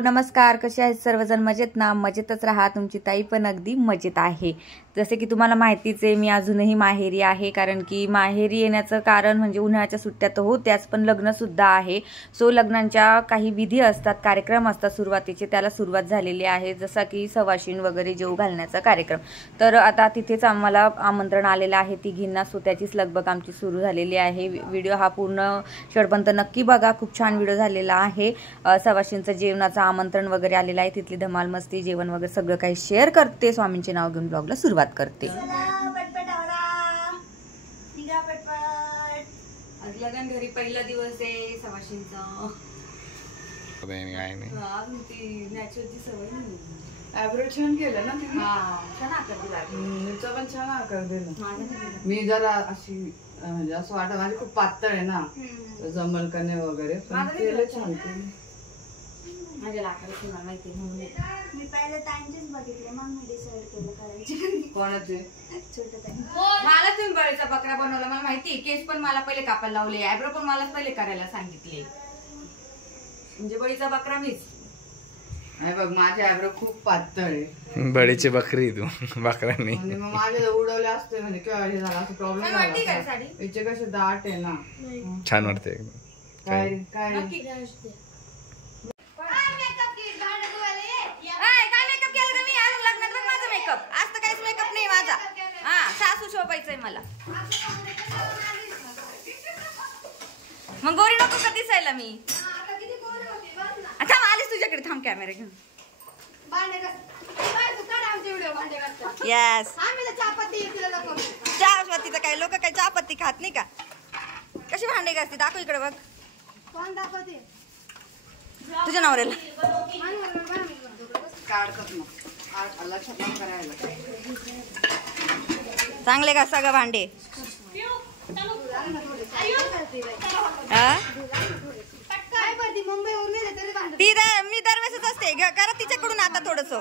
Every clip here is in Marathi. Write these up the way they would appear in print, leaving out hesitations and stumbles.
नमस्कार. कसे आहेत सर्वजण? मजेत ना? मजेतच राहा. तुमची ताई पण अगदी मजेत आहे. जसे की तुम्हाला माहितीच आहे, मी अजूनही माहेरी आहे. कारण की माहेरी येण्याचं कारण म्हणजे उन्हाळ्याच्या सुट्ट्या तर होत्याच, पण लग्नसुद्धा आहे. सो लग्नांच्या काही विधी असतात, कार्यक्रम असतात सुरुवातीचे, त्याला सुरुवात झालेली आहे. जसा की सवाशीण वगैरे जेवू घालण्याचा कार्यक्रम. तर आता तिथेच आम्हाला आमंत्रण आलेलं आहे तिघींना. सो त्याचीच लगबग आमची सुरू झालेली आहे. व्हिडिओ हा पूर्ण शेवटपर्यंत नक्की बघा. खूप छान व्हिडिओ झालेला आहे. सवाशींचं जेवणाचं आमंत्रण वगैरे आलेलं आहे. तिथली धमाल मस्ती, जेवण वगैरे सगळं काही शेअर करते. स्वामींचे नाव घेऊन ब्लॉगला सुरुवात करते. आज लगन घरी पहिला दिवस आहे सवाशींचा. नॅचरलची सवय नाही. ॲब्रो छान केलं ना तिने. छान आकार दिला. पण छान आकार दिला. मी जरा अशी म्हणजे असं वाटत माझी खूप पातळ आहे ना, जमल का नाही वगैरे, पण केलं छान केलं. माझ्या लाकडाची मला माहिती म्हणून मी पहिले ताईंचेच बघितले, मग मी डिसाईड केलं करायचे. कोणाचे? छोटे ताई. मला तुम्ही बळीचा बकरा बनवला, मला माहिती. केस पण मला पहिले कापायला लावले, आयब्रो पण मलाच पहिले करायला सांगितले. म्हणजे बळीचा बकरा मीच. नाही बघ, माझे आयब्रो खूप पातळ आहे. बळीची बकरी तू बकरा नाही. आणि मग माझे उडवले असते म्हणजे किंवा हे झाला असं प्रॉब्लेम झाला. याचे कसे दाट आहे ना, छान वाटते. काय काय आज तर काहीच मेकअप नाही माझा. हा, सासू शोभायचंय मला. मग गोरी नको का दिसायला मी? थांब, आलीस तुझ्याकडे. थांब, कॅमेरा घेऊन. येस. चहापत्तीचं काय लोक काही चहापत्ती खात नाही का? कशी भांडे घासते दाखव इकडे बघ. तुझ्या नवऱ्याला चांगले का सगळं भांडे? मी दरवेळेसच असते करा तिच्याकडून. आता थोडस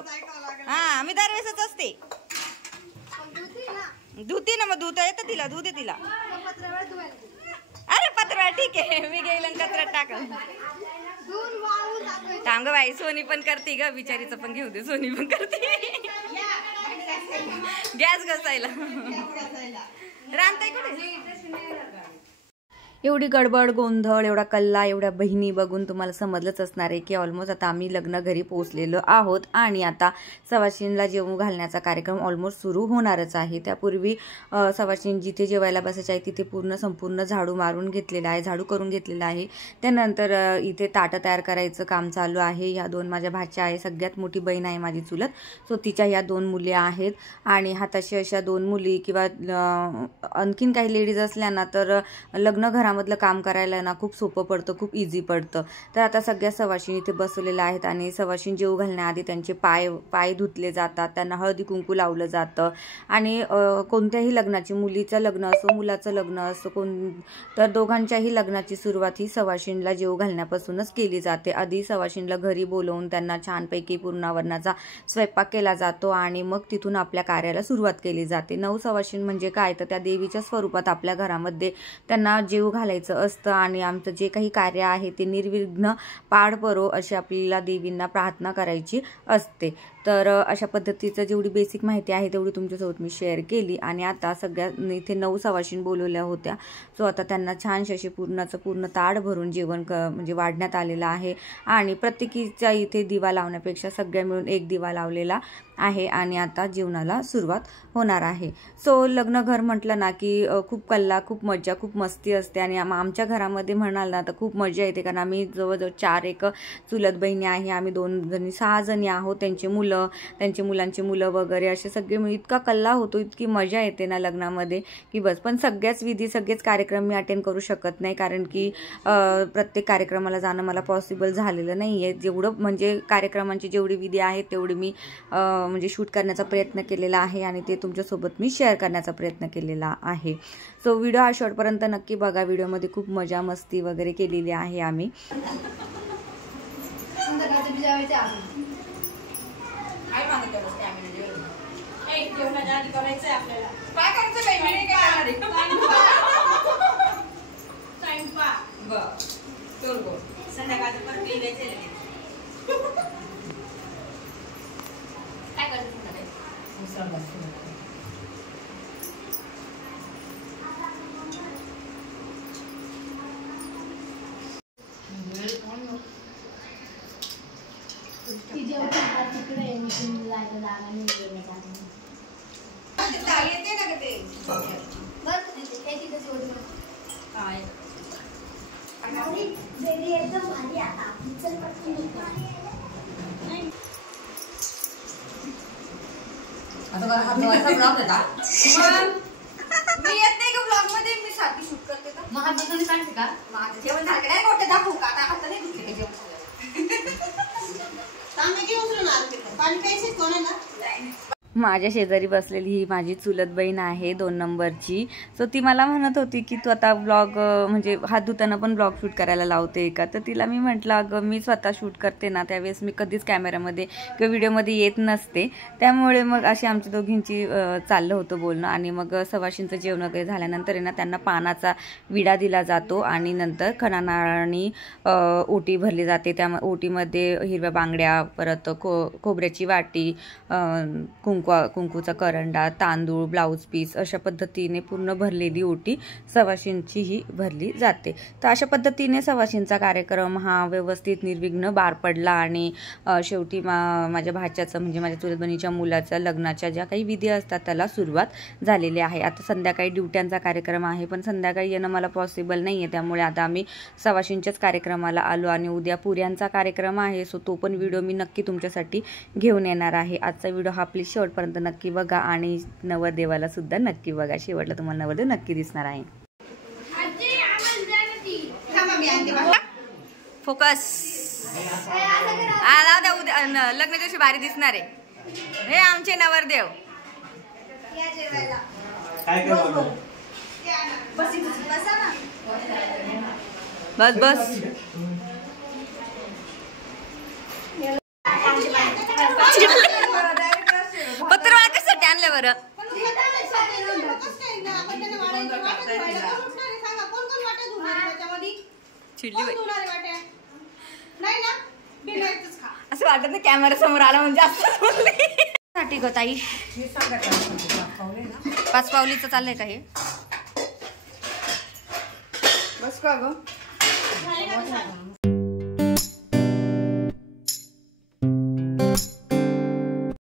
हा, मी दरवेळेसच असते. धुती ना, मग धुता येतं तिला. धुते तिला. अरे पत्रवाळ ठीक आहे, मी गेले कचऱ्यात टाकल. थांब ग बाई, सोनी पण करते ग, बिचारीचं पण घेऊ दे. सोनी पण करते गॅस घसायला. रांताय कुठे? एवढी गडबड गोंधळ, एवढा कल्ला, एवढ्या बहिणी बघून तुम्हाला समजलंच असणार आहे की ऑलमोस्ट आता आम्ही लग्न घरी पोहोचलेलो आहोत. आणि आता सवाशीणला जेवू घालण्याचा कार्यक्रम ऑलमोस्ट सुरू होणारच आहे. त्यापूर्वी सवाशीण जिथे जेवायला बसायचे आहे तिथे संपूर्ण झाडू मारून घेतलेला आहे, झाडू करून घेतलेला आहे. त्यानंतर इथे ताटं तयार करायचं काम चालू आहे. ह्या दोन माझ्या भाच्या आहे. सगळ्यात मोठी बहीण आहे माझी चुलत. सो तिच्या ह्या दोन मुली आहेत. आणि हाताशी अशा दोन मुली किंवा आणखीन काही लेडीज असल्या ना तर लग्न घरामध्ये मधलं काम करायला ना खूप सोपं पडतं, खूप इझी पडतं. तर आता सगळ्या सवाशीण इथे बसवलेल्या आहेत. आणि सवाशीण जेवू घालण्याआधी त्यांचे पाय धुतले जातात, त्यांना हळदी कुंकू लावलं जातं. आणि कोणत्याही लग्नाची, मुलीचं लग्न असो मुलाचं लग्न असो, तर दोघांच्याही लग्नाची सुरुवात ही सवाशीणला जेवू घालण्यापासूनच केली जाते. आधी सवाशीणला घरी बोलवून त्यांना छानपैकी पूर्णावरणाचा स्वयंपाक केला जातो आणि मग तिथून आपल्या कार्याला सुरुवात केली जाते. 9 सवाशीण म्हणजे काय, तर त्या देवीच्या स्वरूपात आपल्या घरामध्ये त्यांना जेवू घालायचं असतं. आणि आमचं जे काही कार्य आहे ते निर्विघ्न पार पडो अशी आपल्याला देवींना प्रार्थना करायची असते. तर अशा पद्धतीचं जेवढी बेसिक माहिती आहे तेवढी तुमच्यासोबत मी शेअर केली. आणि आता सगळ्या इथे 9 सवाशीण बोलवल्या होत्या. सो आता त्यांना छानशी अशी पूर्ण ताट भरून जेवण म्हणजे वाढण्यात आलेलं आहे. आणि प्रत्येकीच्या इथे दिवा लावण्यापेक्षा सगळ्या मिळून एक दिवा लावलेला आहे. आणि आता जेवणाला सुरुवात होणार आहे. सो लग्न घर म्हटलं ना की खूप कल्ला, खूप मज्जा, खूप मस्ती असते. आणि आमच्या घरामध्ये म्हणाल ना तर खूप मजा येते. कारण आम्ही जवळजवळ 4 चुलत बहिणी आहे. आम्ही 2 जणी 6 जणी आहोत. त्यांचे मुलं, त्यांच्या मुलांची मुलं वगैरे असे सगळे मिळून इतका कल्ला होतो, इतकी मजा येते ना लग्नामध्ये की बस. पण सगळ्याच विधी, सगळेच कार्यक्रम मी अटेंड करू शकत नाही. कारण की प्रत्येक कार्यक्रमाला जाणं मला पॉसिबल झालेलं नाही आहे. जेवढं म्हणजे कार्यक्रमांची जेवढी विधी आहेत तेवढी मी म्हणजे शूट करण्याचा प्रयत्न केलेला आहे. आणि ते तुमच्यासोबत मी शेअर करण्याचा प्रयत्न केलेला आहे. सो व्हिडिओ हा शेवटपर्यंत नक्की बघा. व्हिडिओमध्ये खूप मजा मस्ती वगैरे केलेली आहे आम्ही. काय करते मी येत नाही का ब्लॉग मध्ये मी सारखी शूट करते का मग हात बसून सांगते का माझं जेवण झालं नाही मोठे दाखवू का आता हात नाही दुखले का जेवण माझ्या शेजारी बसलेली ही माझी चुलत बहीण आहे 2 नंबरची. सो ती मला म्हणत होती की तू आता ब्लॉग म्हणजे हात धुताना पण ब्लॉग शूट करायला लावते का. तर तिला मी म्हटलं अगं मी स्वतः शूट करते ना, त्यावेळेस मी कधीच कॅमेरामध्ये किंवा व्हिडिओमध्ये येत नसते. त्यामुळे मग अशी आमच्या दोघींची चाललं होतं बोलणं. आणि मग सवाशींचं जेवण वगैरे झाल्यानंतर आहे ना त्यांना पानाचा विडा दिला जातो आणि नंतर खणानारळाने ओटी भरली जाते. त्या ओटीमध्ये हिरव्या बांगड्या, परत खोबऱ्याची वाटी, कुंकूचा करंडा, तांदूळ, ब्लाऊज पीस अशा पद्धतीने पूर्ण भरलेली ओटी सवाशींची ही भरली जाते. तर अशा पद्धतीने सवाशींचा कार्यक्रम हा व्यवस्थित निर्विघ्न पार पडला. आणि शेवटी माझ्या भाच्याचं म्हणजे माझ्या चुलत बहिणीच्या मुलाच्या लग्नाच्या ज्या काही विधी असतात त्याला सुरुवात झालेली आहे. आता संध्याकाळी ड्युट्यांचा कार्यक्रम आहे, पण संध्याकाळी येणं मला पॉसिबल नाही आहे. त्यामुळे आता आम्ही सवाशींच्याच कार्यक्रमाला आलो. आणि उद्या पुऱ्यांचा कार्यक्रम आहे, सो तो पण व्हिडिओ मी नक्की तुमच्यासाठी घेऊन येणार आहे. आजचा व्हिडिओ हा प्लीज शेवटपर्यंत नक्की बघा आणि नवरदेवाला सुद्धा नक्की बघा. शेवटला तुम्हाला नवरदेव नक्की दिसणार आहे. फोकस आला द्या. उद्या लग्न दिवशी भारी दिसणार आहे हे आमचे नवरदेव. बस बस पत्रवाळा कशासाठी आणलं बरं? असं वाटत नाही कॅमेरा समोर आला म्हणजे साठी ग ताई 5 पावलीचं चाललंय का हे? बस का ग